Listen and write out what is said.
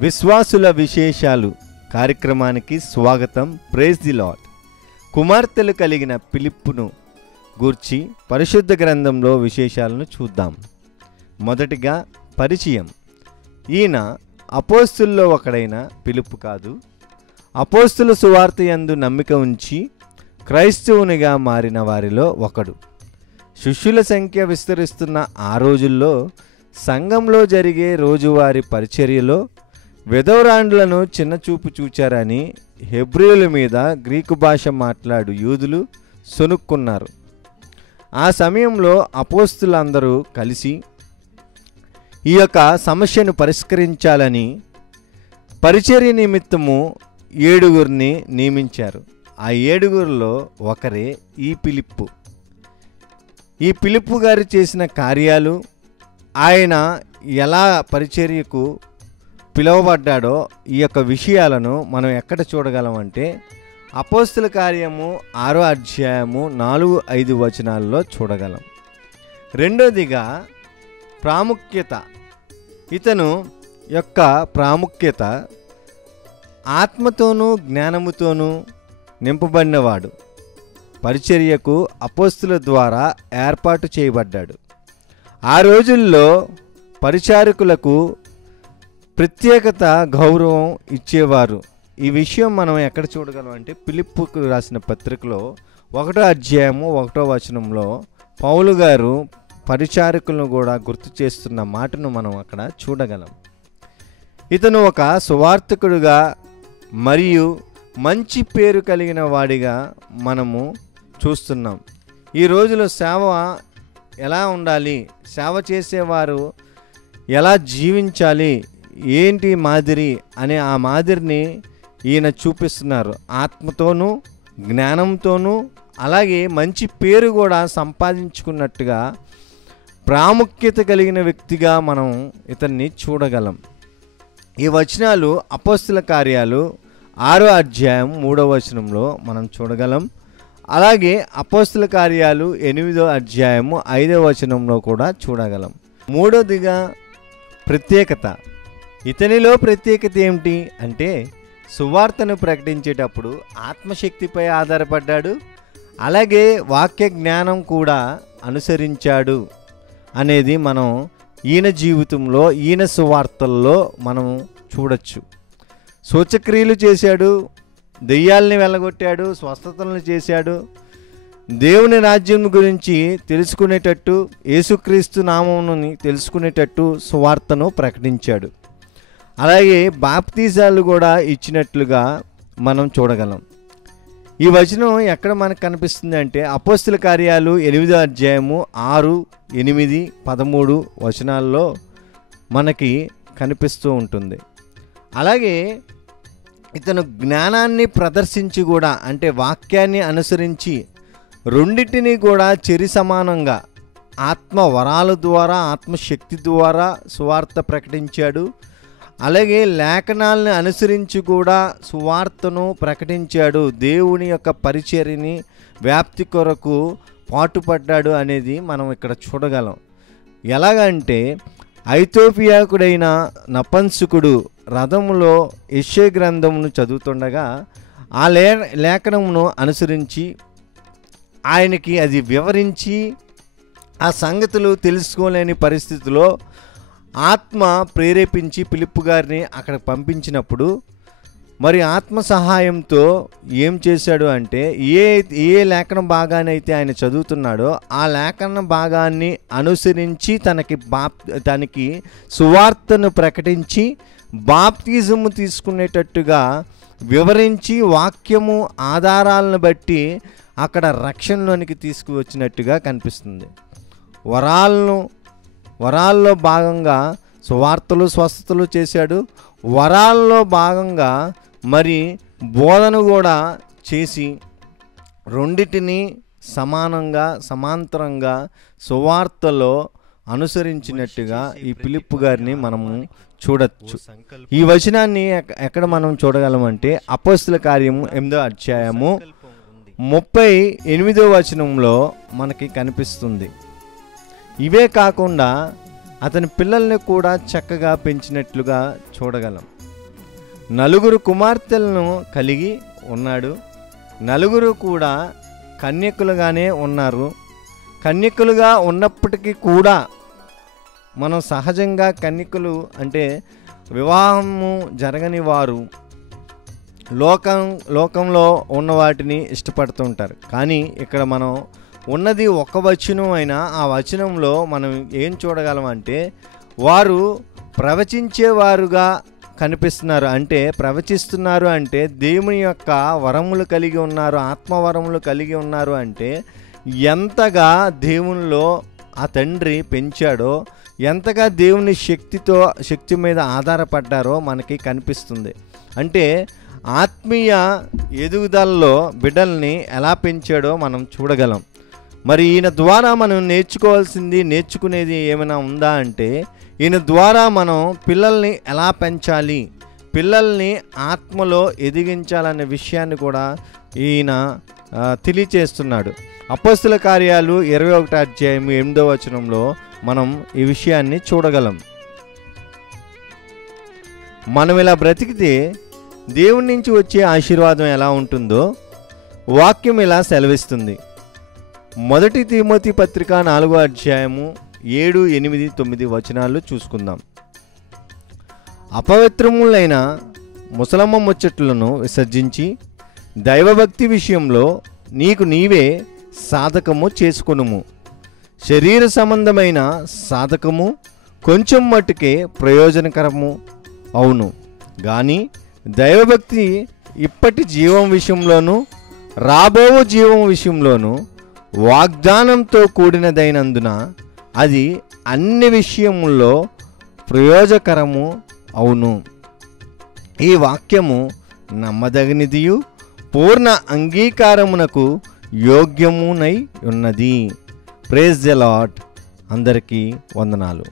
విశ్వాసుల విశేషాలు కార్యక్రమానికి స్వాగతం. Praise the Lord. కుమార్తెలు కలిగిన ఫిలిప్పును గూర్చి పరిశుద్ధ గ్రంథంలో విశేషాలను చూద్దాం. మొదటిగా పరిచయం. ఈయన అపోస్తుల్లో ఒకడైన ఫిలిప్పు కాదు, అపోస్తుల సువార్త యందు నమ్మిక ఉంచి క్రైస్తవునిగా మారిన వారిలో ఒకడు. శిష్యుల సంఖ్య విస్తరిస్తున్న ఆ రోజుల్లో సంఘంలో జరిగే రోజువారీ పరిచర్యలో విధవరాండ్లను చిన్నచూపు చూచారని హెబ్రీయుల మీద గ్రీకు భాష మాట్లాడు యూదులు సొనుక్కున్నారు. ఆ సమయంలో అపోస్తులందరూ కలిసి ఈ యొక్క సమస్యను పరిష్కరించాలని పరిచర్య నిమిత్తము 7 నియమించారు. ఆ 7 ఒకరే ఈ ఫిలిప్పు. ఈ ఫిలిప్పు గారు చేసిన కార్యాలు, ఆయన ఎలా పరిచర్యకు పిలువబడ్డాడో ఈ యొక్క విషయాలను మనం ఎక్కడ చూడగలమంటే అపోస్తుల కార్యము 6వ అధ్యాయము 4-5 వచనాల్లో చూడగలం. రెండోదిగా ప్రాముఖ్యత. ఇతను యొక్క ప్రాముఖ్యత ఆత్మతోనూ జ్ఞానముతోనూ నింపబడినవాడు. పరిచర్యకు అపోస్తుల ద్వారా ఏర్పాటు చేయబడ్డాడు. ఆ రోజుల్లో పరిచారకులకు ప్రత్యేకత గౌరవం ఇచ్చేవారు. ఈ విషయం మనం ఎక్కడ చూడగలం అంటే ఫిలిప్పుకు రాసిన పత్రికలో 1వ అధ్యాయము 1వ వచనంలో పౌలు గారు పరిచారకులను కూడా గుర్తు చేస్తున్న మాటను మనం అక్కడ చూడగలం. ఇతను ఒక సువార్తికుడుగా మరియు మంచి పేరు కలిగిన వాడిగా మనము చూస్తున్నాం. ఈ రోజులో సేవ ఎలా ఉండాలి, సేవ చేసేవారు ఎలా జీవించాలి, ఏంటి మాదిరి అనే ఆ మాదిరిని ఈయన చూపిస్తున్నారు. ఆత్మతోనూ జ్ఞానంతోనూ అలాగే మంచి పేరు కూడా సంపాదించుకున్నట్టుగా ప్రాముఖ్యత కలిగిన వ్యక్తిగా మనం ఇతన్ని చూడగలం. ఈ వచనాలు అపోస్తుల కార్యాలు 6వ అధ్యాయం 3వ వచనంలో మనం చూడగలం. అలాగే అపోస్తుల కార్యాలు 8వ అధ్యాయము 5వ వచనంలో కూడా చూడగలం. మూడోదిగా ప్రత్యేకత. ఇతనిలో ప్రత్యేకత ఏమిటి అంటే సువార్తను ప్రకటించేటప్పుడు ఆత్మశక్తిపై ఆధారపడ్డాడు, అలాగే వాక్య జ్ఞానం కూడా అనుసరించాడు అనేది మనం ఈయన జీవితంలో, ఈయన సువార్తల్లో మనం చూడొచ్చు. సూచక్రియలు చేశాడు, దెయ్యాల్ని వెళ్ళగొట్టాడు, స్వస్థతలను చేశాడు, దేవుని రాజ్యం గురించి తెలుసుకునేటట్టు, యేసుక్రీస్తు నామమును తెలుసుకునేటట్టు సువార్తను ప్రకటించాడు. అలాగే బాప్తిజాలు కూడా ఇచ్చినట్లుగా మనం చూడగలం. ఈ వచనం ఎక్కడ మనకు కనిపిస్తుంది అంటే అపోస్తుల కార్యాలు 8వ అధ్యాయము 6, 8, 13 వచనాల్లో మనకి కనిపిస్తూ ఉంటుంది. అలాగే ఇతను జ్ఞానాన్ని ప్రదర్శించి కూడా, అంటే వాక్యాన్ని అనుసరించి రెండింటినీ కూడా చెరి సమానంగా ఆత్మ వరాల ద్వారా, ఆత్మశక్తి ద్వారా సువార్త ప్రకటించాడు. అలాగే లేఖనాలను అనుసరించి కూడా సువార్తను ప్రకటించాడు. దేవుని యొక్క పరిచర్యని వ్యాప్తి కొరకు పాటుపడ్డాడు అనేది మనం ఇక్కడ చూడగలం. ఎలాగంటే ఐథోపియాకుడైన నపంసకుడు రథములో యెషయా గ్రంథమును చదువుతుండగా ఆ లేఖనమును అనుసరించి ఆయనకి అది వివరించి ఆ సంగతులు తెలుసుకోలేని పరిస్థితిలో ఆత్మ ప్రేరేపించి ఫిలిప్పు గారిని అక్కడ పంపించినప్పుడు మరి ఆత్మ సహాయంతో ఏం చేశాడు అంటే ఏ లేఖన భాగానైతే ఆయన చదువుతున్నాడో ఆ లేఖన భాగాన్ని అనుసరించి తనకి సువార్తను ప్రకటించి బాప్తిజము తీసుకునేటట్టుగా వివరించి వాక్యము ఆధారాలను బట్టి అక్కడ రక్షణలోనికి తీసుకువచ్చినట్టుగా కనిపిస్తుంది. వరాల్లో భాగంగా సువార్తలు, స్వస్థతలు చేశాడు. వరాల్లో భాగంగా మరి బోధన కూడా చేసి రెండిటిని సమానంగా, సమాంతరంగా సువార్తలో అనుసరించినట్టుగా ఈ ఫిలిప్పు గారిని మనము చూడొచ్చు. ఈ వచనాన్ని ఎక్కడ మనం చూడగలమంటే అపోస్తుల కార్యము 8వ అధ్యాయము 38వ వచనంలో మనకి కనిపిస్తుంది. ఇవే కాకుండా అతని పిల్లల్ని కూడా చక్కగా పెంచినట్లుగా చూడగలం. నలుగురు కుమార్తెలను కలిగి ఉన్నాడు. నలుగురు కూడా కన్యకులుగానే ఉన్నారు. కన్యకులుగా ఉన్నప్పటికీ కూడా మనం సహజంగా కన్యకులు అంటే వివాహము జరగని వారు లోకంలో ఉన్న వాటిని ఇష్టపడుతూ ఉంటారు. కానీ ఇక్కడ మనం ఉన్నది ఒక వచనం అయినా ఆ వచనంలో మనం ఏం చూడగలం అంటే వారు ప్రవచించేవారుగా కనిపిస్తున్నారు. అంటే ప్రవచిస్తున్నారు అంటే దేవుని యొక్క వరములు కలిగి ఉన్నారు, ఆత్మవరములు కలిగి ఉన్నారు. అంటే ఎంతగా దేవునిలో ఆ తండ్రి పెంచాడో, ఎంతగా దేవుని శక్తి మీద ఆధారపడ్డారో మనకి కనిపిస్తుంది. అంటే ఆత్మీయ ఎదుగుదలలో బిడ్డల్ని ఎలా పెంచాడో మనం చూడగలం. మరి ఈయన ద్వారా మనం నేర్చుకునేది ఏమైనా ఉందా అంటే ఈయన ద్వారా మనం పిల్లల్ని ఎలా పెంచాలి, పిల్లల్ని ఆత్మలో ఎదిగించాలనే విషయాన్ని కూడా ఈయన తెలియచేస్తున్నాడు. అపోస్తల కార్యాలు 21వ అధ్యాయం 8వ వచనంలో మనం ఈ విషయాన్ని చూడగలం. మనం ఇలా బ్రతికితే దేవుని నుంచి వచ్చే ఆశీర్వాదం ఎలా ఉంటుందో వాక్యం ఇలా సెలవిస్తుంది. 1 తిమోతి పత్రిక 4వ అధ్యాయము 7, 8, 9 వచనాలు చూసుకుందాం. అపవిత్రములైన ముసలమ్మ ముచ్చట్లను విసర్జించి దైవభక్తి విషయంలో నీకు నీవే సాధకము చేసుకొనుము. శరీర సంబంధమైన సాధకము కొంచెం మట్టుకే ప్రయోజనకరము అవును, కానీ దైవభక్తి ఇప్పటి జీవం విషయంలోనూ రాబో జీవం విషయంలోనూ వాగ్దానంతో కూడినదైనందున అది అన్ని విషయముల్లో ప్రయోజకరము అవును. ఈ వాక్యము నమ్మదగినదియు పూర్ణ అంగీకారమునకు యోగ్యమునై ఉన్నది. Praise the Lord. అందరికీ వందనాలు.